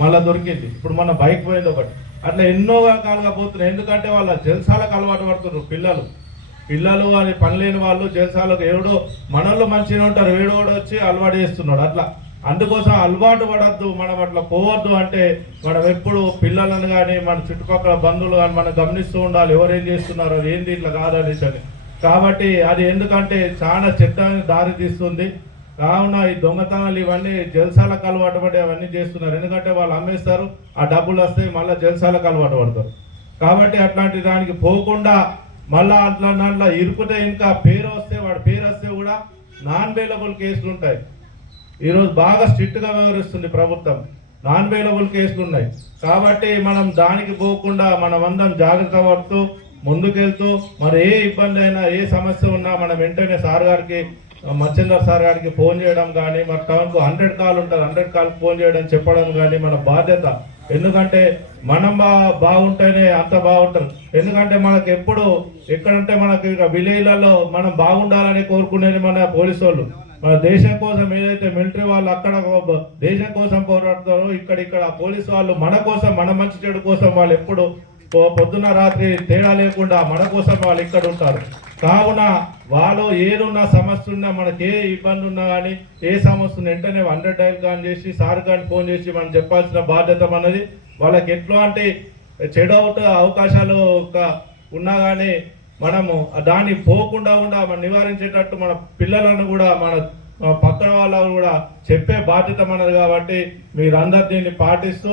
మళ్ళీ దొరికింది, ఇప్పుడు మన బైక్ పోయింది ఒకటి, అట్లా ఎన్నో రకాలుగా పోతున్నాయి. ఎందుకంటే వాళ్ళ జల్సాలకు అలవాటు పడుతున్నారు పిల్లలు అని పని లేని వాళ్ళు జల్సాలకు ఎవడో మనోళ్ళు మంచిగా ఉంటారు, వేడోడు వచ్చి అలవాటు చేస్తున్నాడు. అట్లా అందుకోసం అలవాటు పడద్దు, మనం అట్లా పోవద్దు. అంటే మనం ఎప్పుడు పిల్లలను కానీ మన చుట్టుపక్కల బంధువులు కానీ మనం గమనిస్తూ ఉండాలి, ఎవరేం చేస్తున్నారో ఏంది ఇట్లా కాదని. కాబట్టి అది ఎందుకంటే చాలా చట్టానికి దారి తీస్తుంది. కావున ఈ దొంగతనాలు ఇవన్నీ జల్సాలకు అలవాటు పడి అవన్నీ చేస్తున్నారు. ఎందుకంటే వాళ్ళు అమ్మేస్తారు, ఆ డబ్బులు వస్తాయి, మళ్ళీ జల్సాలకు అలవాటు పడతారు. కాబట్టి అట్లాంటి దానికి పోకుండా మళ్ళీ అట్లా ఇరుకుతే ఇంకా పేరు వస్తే కూడా నాన్ బెయిలబుల్ కేసులు ఉంటాయి. ఈరోజు బాగా స్ట్రిక్ట్గా వ్యవహరిస్తుంది ప్రభుత్వం, నాన్ బెయిలబుల్ కేసులు ఉన్నాయి. కాబట్టి మనం దానికి పోకుండా మనం అందరం జాగ్రత్త పడుతూ ముందుకెళ్తూ మరి ఏ ఇబ్బంది అయినా ఏ సమస్య ఉన్నా మనం వెంటనే సార్ గారికి మచ్చేందర్ సార్ గారికి ఫోన్ చేయడం కానీ, మరి టౌన్కు 100 కాల్ ఉంటుంది, 100 కాల్ ఫోన్ చేయడం చెప్పడం కానీ మన బాధ్యత. ఎందుకంటే మనం బాగుంటేనే అంత బాగుంటారు. ఎందుకంటే మనకు ఎప్పుడు ఎక్కడంటే మనకి విలేజ్లలో మనం బాగుండాలని కోరుకునేది మన పోలీసు వాళ్ళు. మన దేశం కోసం ఏదైతే మిలిటరీ వాళ్ళు అక్కడ దేశం కోసం పోరాడతారో ఇక్కడ పోలీసు వాళ్ళు మన కోసం, మన మంచి చెడు కోసం వాళ్ళు ఎప్పుడు పొద్దున్న రాత్రి తేడా లేకుండా మన కోసం వాళ్ళు ఇక్కడ ఉంటారు. కావున వాళ్ళు ఏదున్నా సమస్య ఉన్నా, మనకి ఏ ఇబ్బంది ఉన్నా కానీ ఏ సమస్య ఉన్నా వెంటనే 100 డైల్ కానీ చేసి సార్ కానీ ఫోన్ చేసి మనం చెప్పాల్సిన బాధ్యత మనది. వాళ్ళకి ఎట్లాంటి చెడు అవకాశాలు ఉన్నా కానీ మనము దాన్ని పోకుండా మనం నివారించేటట్టు మన పిల్లలను కూడా మన పక్కన వాళ్ళకు కూడా చెప్పే బాధ్యత మనది. కాబట్టి మీరందరూ దీన్ని పాటిస్తూ